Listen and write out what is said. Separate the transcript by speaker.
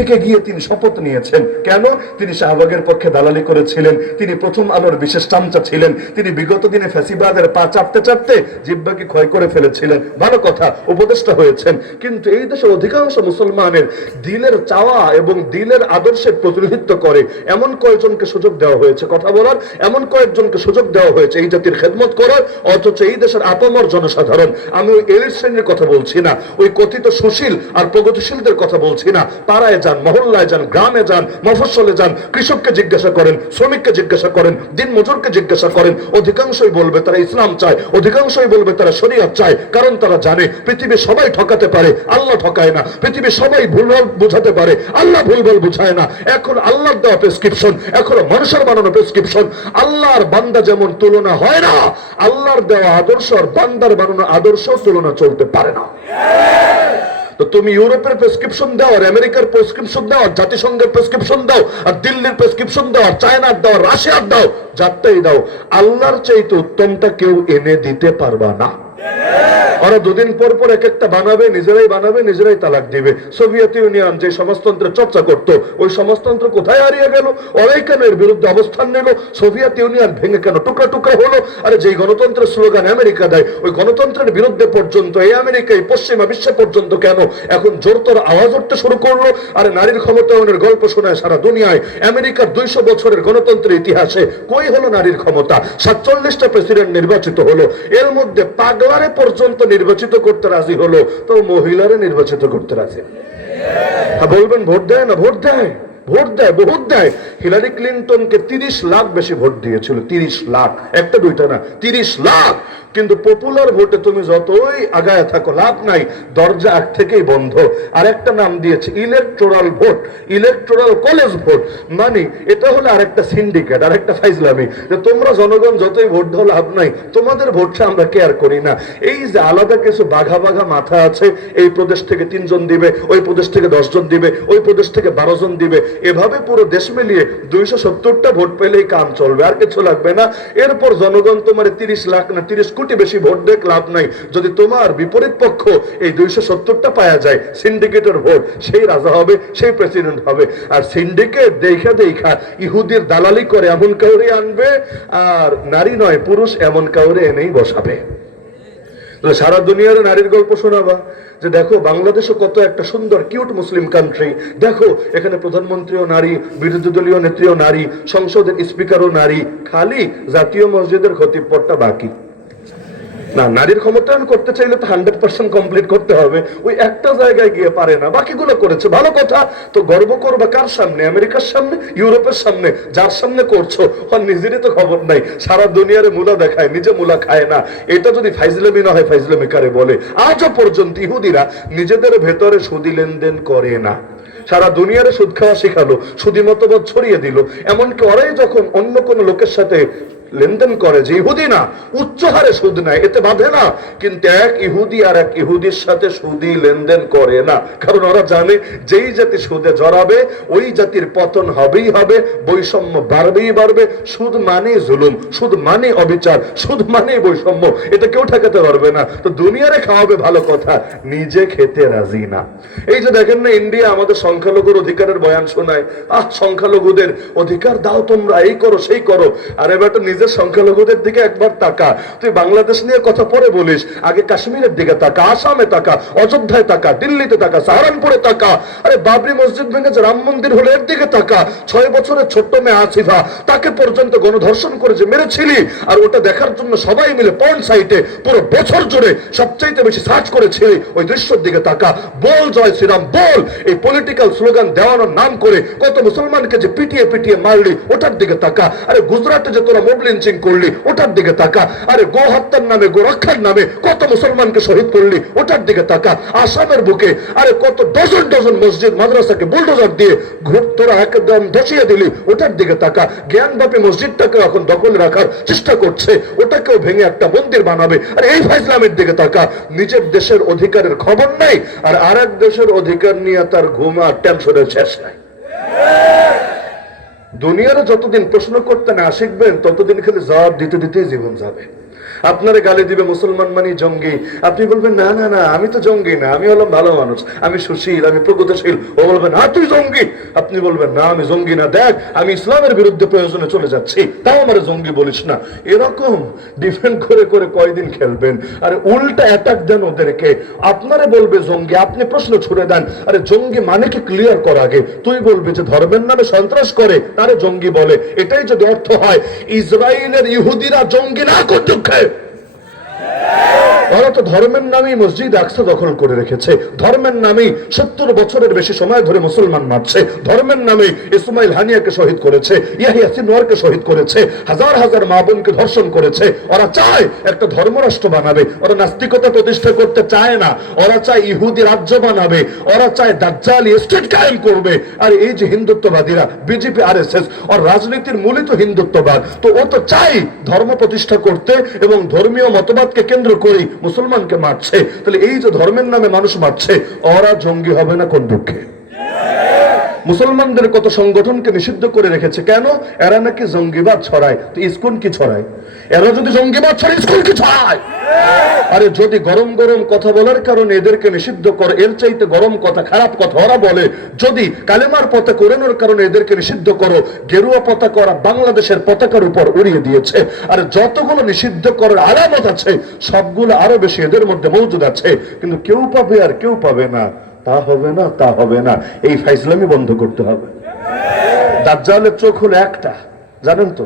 Speaker 1: থেকে গিয়ে তিনি শপথ নিয়েছেন। কেন? তিনি শাহবাগের পক্ষে দালালি করেছিলেন। তিনি প্রথম আলোর বিশেষ চামচা ছিলেন। তিনি বিগত দিনে ফ্যাসিবাদের পা চাপতে চাপতে জিব্বাকে ক্ষয় করে ফেলেছিলেন। ভালো কথা, উপদেষ্টা হয়েছেন। কিন্তু এই দেশের অধিকাংশ মুসলমানের দিলের চাওয়া এবং দিলের আদর্শের প্রতিনিধিত্ব করে। এমন কয়েকজনকে সুযোগ দেওয়া হয়েছে? কথা বলার, এমন কয়েকজনকে সুযোগ দেওয়া হয়েছে এই জাতির খেদমত করার, অথচ এই দেশের আপামর জনসাধারণ। আমি ওই এলিট শ্রেণির কথা বলছি না। ওই কথিত সুশীল আর প্রগতিশীলদের কথা বলছি না। পাড়ায় যান, মহল্লায় যান, গ্রামে যান, মফস্বলে যান, কৃষককে জিজ্ঞাসা করেন, শ্রমিককে জিজ্ঞাসা করেন দিন মজুরকে জিজ্ঞাসা করেন, অধিকাংশই বলবে তারা ইসলাম চায়, অধিকাংশই বলবে তারা শরিয়ত চায়, কারণ তারা জানে পৃথিবী সবাই ঠকাতে পারে, আল্লাহ ঠকায় না, পৃথিবী সবাই ভুলভাল বুঝাতে পারে, আল্লাহ ভুলভাল বুঝায় না, এখন আল্লাহর দেওয়া প্রেসক্রিপশন এখনও মানুষের বানানো প্রেসক্রিপশন আল্লাহর বান্দা যেমন তুলনা হয় না, আল্লাহর দেওয়া আদর্শ আর বান্দার বানানো আদর্শ তুলনা চলতে পারে না। তো তুমি ইউরোপের প্রেসক্রিপশন দাও, আর আমেরিকার প্রেসক্রিপশন দাও, আর জাতিসংঘের প্রেসক্রিপশন দাও, আর দিল্লির প্রেসক্রিপশন দাও, আর চায়নার দাও রাশিয়ার দাও যারটাই দাও। আল্লাহর চাইতে উত্তমটা কেউ এনে দিতে পারবা না। ওরা দুদিন পর পর এক একটা বানাবে, নিজেরাই বানাবে, নিজেরাই তালাক দিবে। সোভিয়েত ইউনিয়ন যে সমাজতন্ত্রের চর্চা করত, ওই সমাজতন্ত্র কোথায় হারিয়ে গেল? ওরাই কেন এর বিরুদ্ধে অবস্থান নিল, সোভিয়েত ইউনিয়ন ভেঙে কেন টুকরা টুকরা হলো? আরে যেই গণতন্ত্রের স্লোগান আমেরিকা দেয়, ওই গণতন্ত্রের বিরুদ্ধে পর্যন্ত, এই আমেরিকা এই পশ্চিমা বিশ্ব পর্যন্ত কেন? এখন জোরতর আওয়াজ উঠতে শুরু করল। আর নারীর ক্ষমতায়নের গল্প শোনায় সারা দুনিয়ায়, আমেরিকার দুইশো বছরের গণতন্ত্রের ইতিহাসে কই হলো নারীর ক্ষমতা? সাতচল্লিশটা প্রেসিডেন্ট নির্বাচিত হলো, এর মধ্যে পাগলারে পর্যন্ত নির্বাচিত করতে রাজি হলো তো মহিলারা নির্বাচিত করতে রাজি। হ্যাঁ, বলবেন ভোট দেয় না? ভোট দেয়। ভোট দেয়, বহুত দেয়। হিলারি ক্লিন্টনকে তিরিশ লাখ বেশি ভোট দিয়েছিল, তিরিশ লাখ। একটা, দুইটা না, তিরিশ লাখ। কিন্তু পপুলার ভোটে তুমি যতই আগায় থাকো, লাভ নাই, দরজা আগ থেকেই বন্ধ। আর একটা নাম দিয়েছে, electoral vote, electoral college vote. মানে এটা হলো আরেকটা সিন্ডিকেট, আরেকটা ফাইজলামি, যে তোমরা জনগণ যতই ভোট দাও, লাভ নাই, তোমাদের ভোটটা আমরা কেয়ার করি না। এই যে আলাদা কিছু বাঘা বাঘা মাথা আছে, এই প্রদেশ থেকে তিনজন দিবে, ওই প্রদেশ থেকে দশজন দিবে, ওই প্রদেশ থেকে বারো জন দিবে এভাবে পুরো দেশ মিলিয়ে দুইশো সত্তরটা ভোট পেলেই কাম চলবে। আর কিছু লাগবে না। এরপর জনগণ তোমার তিরিশ লাখ না তিরিশ কোটি বেশি ভোট দেখ লাভ নাই। যদি তোমার বিপরীত পক্ষ এই দুইশো সত্তরটা পাওয়া যায়, সিন্ডিকেটের ভোট, সেই রাজা হবে, সেই প্রেসিডেন্ট হবে। আর সিন্ডিকেট দেখা দেখা ইহুদির দালালি করে এমন কাউরে আনবে, আর নারী নয়, পুরুষ এমন কাউরে এনেই বসাবে। সারা দুনিয়ার নারীর গল্প শোনাবা যে দেখো, বাংলাদেশও কত একটা সুন্দর, কিউট মুসলিম কান্ট্রি দেখো, এখানে প্রধানমন্ত্রীও নারী, বিরোধী দলীয় নেত্রীও নারী, সংসদের স্পিকারও নারী, খালি জাতীয় মসজিদের খতিবপটটা বাকি। না, নারীর ক্ষমতায়ন করতে চাইলে তো হান্ড্রেড পার্সেন্ট কমপ্লিট করতে হবে। ওই একটা জায়গায় গিয়ে পারে না, বাকিগুলো করেছে। ভালো কথা, তো গর্ব করবে কার সামনে? আমেরিকার সামনে? ইউরোপের সামনে? যার সামনে করছ? নিজেরই তো খবর নাই। সারা মুলা দেখায়, নিজে মুলা খায় না। এটা যদি ফাইজলামি না হয়, ফাইজলামি কারে বলে? আজও পর্যন্ত ইহুদিরা নিজেদের ভেতরে সুদি লেনদেন করে না। সারা দুনিয়ারে সুদ খাওয়া শিখালো, সুদি মতবাদ ছড়িয়ে দিল। এমনকি ওরাই যখন অন্য কোনো লোকের সাথে লেনদেন করে যে ইহুদি না, উচ্চ হারে সুদ নেয়, এতে বাধে না। কিন্তু এক ইহুদি আর এক ইহুদির সাথে সুদি লেনদেন করে না। কারণ ওরা জানে, যেই জাতি সুদে জড়াবে, ওই জাতির পতন হবেই হবে, বৈষম্য বাড়বেই বাড়বে। সুদ মানে জুলুম, সুদ মানে অবিচার, সুদ মানে বৈষম্য। এটা কেউ ঠেকাতে পারবে না। তো দুনিয়ারে খাওয়াবে ভালো কথা, নিজে খেতে রাজি না। এই যে দেখেন না, ইন্ডিয়া আমাদের সংখ্যালঘুর অধিকারের বয়ান শোনায়, আহ, সংখ্যালঘুদের অধিকার দাও তোমরা, এই করো, সেই করো। আরে বেটা নিজের সংখ্যালঘুদের দিকে একবার তাকা, তুই বাংলাদেশ নিয়ে কথা পরে বলিস, আগে কাশ্মীরের দিকে তাকা, আসামে তাকা, অযোধ্যায় তাকা, দিল্লিতে তাকা, সাহারানপুরে তাকা, আরে বাবরি মসজিদ ভেঙে যে রাম মন্দির হলো এর দিকে তাকা, ছয় বছরের ছোট্ট মেয়ে আসিফা, তাকে পর্যন্ত গণধর্ষণ করে যে মেরেছিলি, আর ওটা দেখার জন্য সবাই মিলে পয়েন্ট সাইটে পুরো বছর জুড়ে সবচাইতে বেশি সার্চ করেছিলি, ওই দৃশ্যের দিকে তাকা, বল জয় শ্রীরাম, বল! এই পলিটিক্যাল স্লোগান দেওয়ানোর নাম করে কত মুসলমানকে যে পিটিয়ে পিটিয়ে মারলি, ওটার দিকে তাকা, আরে গুজরাটে যে তোরা মোব লিঞ্চিং করলি, ওটার দিকে তাকা। আরে গো হত্যার নামে গো রক্ষার নামে কত মুসলমানকে শহীদ করলি, ওটার দিকে তাকা। আসামের বুকে, আরে কত ডজন ডজন মসজিদ, মাদ্রাসাকে বুলডোজার দিয়ে ঘুর, তোরা একদম ধসিয়ে দিলি, ওটার দিকে তাকা। জ্ঞানব্যাপী মসজিদটাকে এখন দখল রাখার চেষ্টা করছে, ওটাকেও ভেঙে একটা মন্দির বানাবে। আর এই ফাইজলামের দিকে তাকা। নিজের দেশের অধিকারের খবর নাই, আর আর এক দেশের অধিকার নিয়ে তার ঘুম টেনশনের শেষ নাই। দুনিয়ারে যতদিন প্রশ্ন করতে না শিখবেন ততদিন খালি জবাব দিতে দিতেই জীবন যাবে। আপনারে গালি দিবে মুসলমান মানে জঙ্গি। আপনি বলবেন, না না না, আমি তো জঙ্গি না, আমি হলাম ভালো মানুষ, আমি সুশীল, আমি প্রগতিশীল। ও বলবেন না তুই জঙ্গি? আপনি বলবেন, না, আমি জঙ্গি না, দেখ, আমি ইসলামের বিরুদ্ধে প্রয়োজনে চলে যাচ্ছি, তাও আমার জঙ্গি বলিস না। এরকম ডিফেন্ড করে করে কয়দিন খেলবেন। আরে, উল্টা অ্যাটাক দেন ওদেরকে। আপনারে বলবে জঙ্গি, আপনি প্রশ্ন ছুড়ে দেন, আরে, জঙ্গি মানে কি ক্লিয়ার কর আগে? তুই বলবি যে ধর্মের নামে সন্ত্রাস করে, তারে জঙ্গি বলে। এটাই যদি অর্থ হয়, ইসরায়েলের ইহুদিরা জঙ্গি না করতে Yeah. ওরা তো ধর্মের নামেই মসজিদ আকসা দখল করে রেখেছে। ধর্মের নামেই সত্তর বছরের বেশি সময় ধরে মুসলমান মারছে। ধর্মের নামে ইসমাইল হানিয়াকে শহীদ করেছে, ইয়াহিয়া সিনোয়ারকে শহীদ করেছে, হাজার হাজার মা বোনকে ধর্ষণ করেছে। ওরা চায় একটা ধর্মরাষ্ট্র বানাবে। ওরা নাস্তিকতা প্রতিষ্ঠা করতে চায় না। ওরা চায় ইহুদি রাজ্য বানাবে। ওরা চায় দাজ্জালি স্টেট কায়েম করবে। আর এই যে হিন্দুত্ববাদীরা, বিজেপি আর এস এস ওর রাজনীতির মূলই তো হিন্দুত্ববাদ, তো ও তো চাই ধর্ম প্রতিষ্ঠা করতে এবং ধর্মীয় মতবাদকে কেন্দ্র করেই মুসলমানকে মারছে, তাহলে এই যে ধর্মের নামে মানুষ মারছে, ওরা জঙ্গি হবে না কোন দুঃখে? মুসলমানদের কত সংগঠনকে নিষিদ্ধ করে রেখেছে? কেন? এরা নাকি জঙ্গিবাদ ছড়ায়। তো ইস্কুন কি ছড়ায়? এরা যদি জঙ্গিবাদ ছড়ায় স্কুল কি ছড়ায়? আরে যদি গরম গরম কথা বলার কারণে এদেরকে নিষিদ্ধ করে, এর চাইতে গরম কথা, খারাপ কথা ওরা বলে। যদি কালেমার পতাকা উড়ানোর কারণে এদেরকে নিষিদ্ধ করো, গেরুয়া পতাকা ওরা বাংলাদেশের পতাকার উপর উড়িয়ে দিয়েছে। আর যতগুলো নিষিদ্ধ করার আলামত আছে, সবগুলো আরও বেশি এদের মধ্যে মজুদ আছে। কিন্তু কেউ পাবে আর কেউ পাবে না। তা হবে না, তা হবে না। এই ফাইজলামি বন্ধ করতে হবে। দাজ্জালের চোখ হলো একটা, জানেন তো?